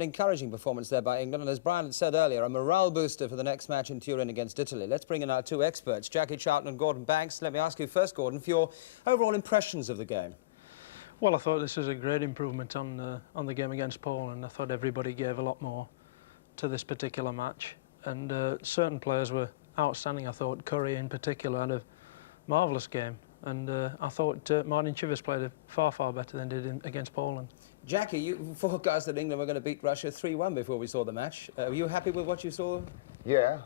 an encouraging performance there by England, and as Brian had said earlier, a morale booster for the next match in Turin against Italy. Let's bring in our two experts, Jackie Charlton and Gordon Banks. Let me ask you first, Gordon, for your overall impressions of the game. Well, I thought this was a great improvement on the game against Poland. I thought everybody gave a lot more to this particular match, and certain players were outstanding. I thought Curry in particular had a marvellous game, and I thought Martin Chivers played far better than he did against Poland. Jackie, you forecast that England were going to beat Russia 3-1 before we saw the match. Were you happy with what you saw? Yeah,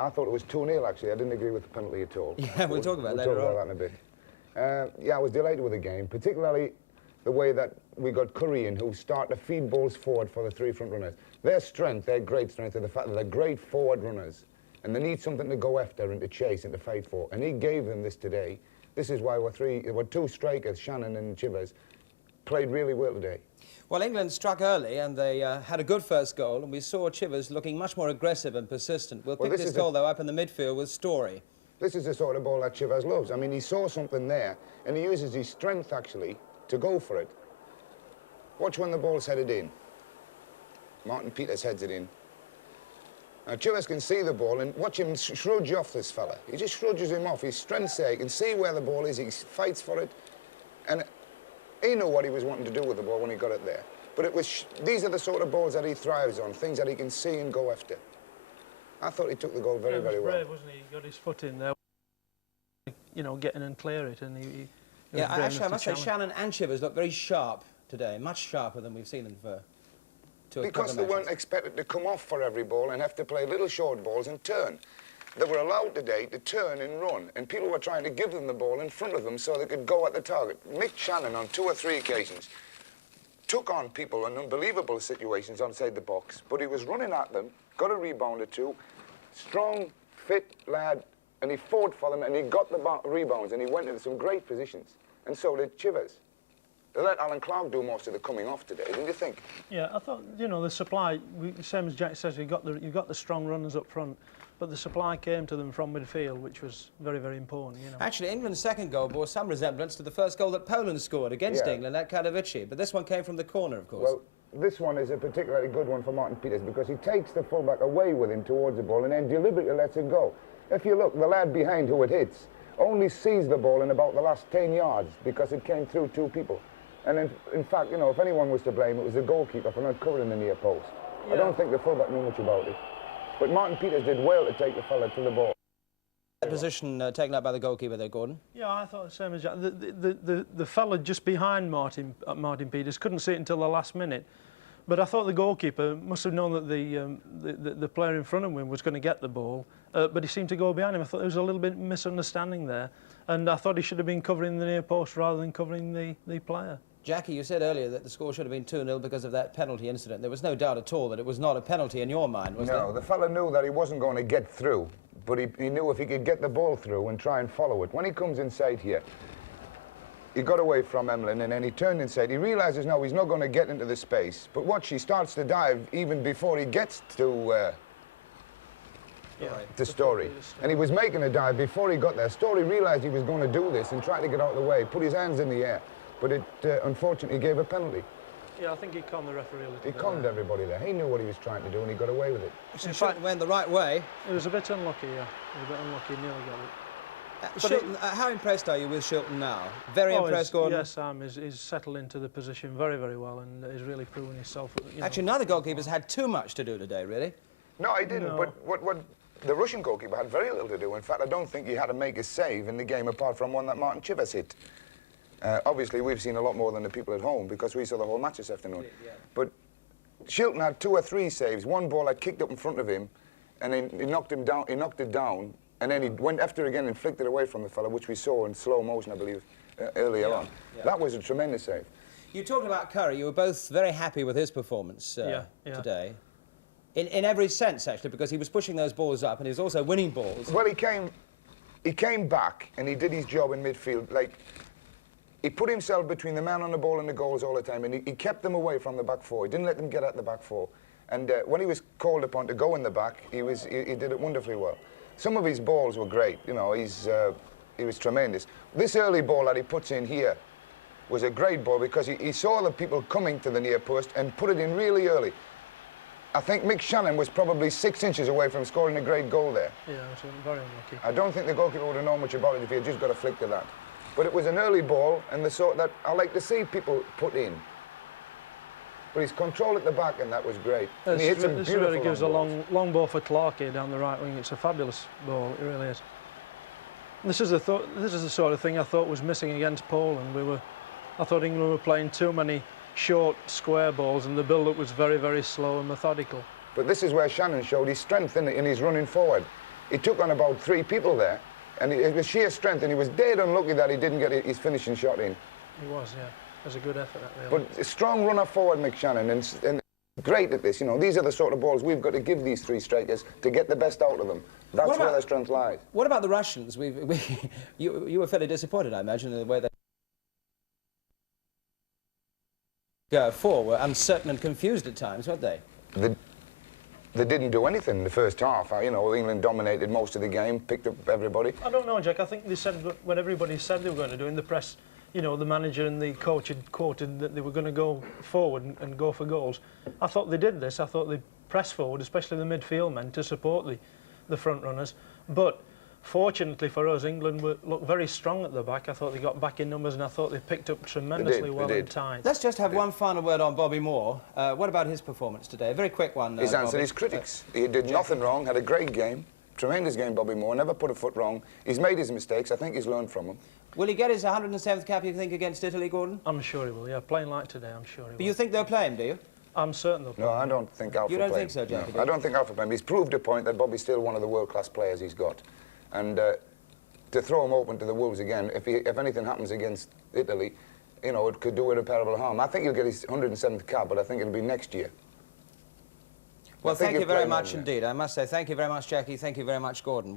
I thought it was 2-0 actually. I didn't agree with the penalty at all. Yeah, we'll talk about that later on. We'll talk about that in a bit. Yeah, I was delighted with the game, particularly the way that we got Curry in, who started to feed balls forward for the three front runners. Their strength, their great strength, is the fact that they're great forward runners, and they need something to go after and to chase and to fight for. And he gave them this today. This is why we're two strikers, Shannon and Chivers, played really well today. Well, England struck early and they had a good first goal, and we saw Chivers looking much more aggressive and persistent. We'll pick this goal, though, up in the midfield with Story. This is the sort of ball that Chivers loves. I mean, he saw something there, and he uses his strength, actually, to go for it. Watch when the ball's headed in. Martin Peters heads it in. Now, Chivers can see the ball, and watch him shrudge off this fella. He just shrudges him off. His strength's there. He can see where the ball is. He fights for it. And he knew what he was wanting to do with the ball when he got it there. But these are the sort of balls that he thrives on, things that he can see and go after. I thought he took the goal very well. He was brave, wasn't he? He got his foot in there, you know, getting and clear it, and he yeah, actually, I must say, Shannon and Chivers look very sharp today, much sharper than we've seen them for because they weren't expected to come off for every ball and have to play little short balls and turn. They were allowed today to turn and run, and people were trying to give them the ball in front of them so they could go at the target. Mick Shannon, on 2 or 3 occasions, took on people in unbelievable situations outside the box, but he was running at them, got a rebound or two, strong, fit lad, and he fought for them, and he got the rebounds, and he went into some great positions, and so did Chivers. They let Alan Clark do most of the coming off today, didn't you think? Yeah, I thought, you know, the supply, same as Jack says, you've got the strong runners up front, but the supply came to them from midfield, which was very important, you know. Actually, England's second goal bore some resemblance to the first goal that Poland scored against England at Katowice, but this one came from the corner, of course. Well, this one is a particularly good one for Martin Peters because he takes the fullback away with him towards the ball and then deliberately lets it go. If you look, the lad behind who it hits only sees the ball in about the last 10 yards because it came through 2 people. And in fact, you know, if anyone was to blame, it was the goalkeeper for not covering the near post. Yeah. I don't think the fullback knew much about it. But Martin Peters did well to take the fella to the ball. That position taken up by the goalkeeper there, Gordon? Yeah, I thought the same as Jack. The fella just behind Martin Peters couldn't see it until the last minute. But I thought the goalkeeper must have known that the player in front of him was going to get the ball, but he seemed to go behind him. I thought there was a little bit of misunderstanding there, and I thought he should have been covering the near post rather than covering the player. Jackie, you said earlier that the score should have been 2-0 because of that penalty incident. There was no doubt at all that it was not a penalty in your mind, was there? No, the fella knew that he wasn't going to get through, but he knew if he could get the ball through and try and follow it. When he comes inside here, he got away from Emlyn and then he turned inside. He realises now he's not going to get into the space, but watch, he starts to dive even before he gets to Story. And he was making a dive before he got there. Story realised he was going to do this and tried to get out of the way, put his hands in the air. But it, unfortunately, gave a penalty. Yeah, I think he conned the referee a little bit. He conned everybody there. He knew what he was trying to do, and he got away with it. In fact, it went the right way. It was a bit unlucky, yeah. It was a bit unlucky, he nearly got it. Shilton, how impressed are you with Shilton now? Very impressed, Gordon? Yes, he's settled into the position very well, and he's really proven himself. Actually, neither goalkeeper's had too much to do today, really. No, he didn't. No. But what the Russian goalkeeper had very little to do. In fact, I don't think he had to make a save in the game apart from one that Martin Chivers hit. Obviously, we've seen a lot more than the people at home because we saw the whole match this afternoon. Yeah. But Shilton had 2 or 3 saves. One ball that kicked up in front of him, and then he knocked him down. He knocked it down, and then he went after again and flicked it away from the fella, which we saw in slow motion, I believe, earlier on. Yeah. That was a tremendous save. You talked about Curry. You were both very happy with his performance today. In every sense, actually, because he was pushing those balls up and he was also winning balls. Well, he came back and he did his job in midfield. Like, he put himself between the man on the ball and the goals all the time, and he kept them away from the back 4. He didn't let them get at the back 4. And when he was called upon to go in the back, he did it wonderfully well. Some of his balls were great. You know, he was tremendous. This early ball that he puts in here was a great ball because he saw the people coming to the near post and put it in really early. I think Mick Shannon was probably 6 inches away from scoring a great goal there. Yeah, it was very unlucky. I don't think the goalkeeper would have known much about it if he had just got a flick to that. But it was an early ball, and the sort that I like to see people put in. But his control at the back, and that was great. And he hit some this beautiful really gives a balls. long ball for Clark here down the right wing. It's a fabulous ball, it really is. This is the sort of thing I thought was missing against Poland. I thought England were playing too many short square balls, and the build-up was very, very slow and methodical. But this is where Shannon showed his strength in his running forward. He took on about 3 people there, and it was sheer strength, and he was dead unlucky that he didn't get his finishing shot in. He was, yeah. It was a good effort, that really. But a strong runner forward, Mick Shannon, and great at this. You know, these are the sort of balls we've got to give these 3 strikers to get the best out of them. That's where their strength lies. What about the Russians? You were fairly disappointed, I imagine, in the way they go forward. Were uncertain and confused at times, weren't they? They didn't do anything in the first half. You know, England dominated most of the game, picked up everybody. I don't know, Jack. I think they said when everybody said they were going to do in the press, you know, the manager and the coach had quoted that they were going to go forward and go for goals. I thought they did this. I thought they pressed forward, especially the midfield men, to support the front runners. But fortunately for us, England looked very strong at the back. I thought they got back in numbers, and I thought they picked up tremendously well in time. Let's just have one final word on Bobby Moore. What about his performance today? A very quick one. He's answered his critics. He did nothing wrong, had a great game. Tremendous game, Bobby Moore, never put a foot wrong. He's made his mistakes. I think he's learned from them. Will he get his 107th cap, you think, against Italy, Gordon? I'm sure he will, yeah. Playing like today, I'm sure he will. But you think they'll play him, do you? I'm certain they'll play No, him. I don't think Alfred You don't play think so, him. Jack? No, I don't think Alfred play him. He's proved a point that Bobby's still one of the world-class players he's got. And to throw him open to the Wolves again, if anything happens against Italy, you know, it could do irreparable harm. I think he'll get his 107th cap, but I think it'll be next year. Well, thank you very much indeed. I must say thank you very much, Jackie. Thank you very much, Gordon.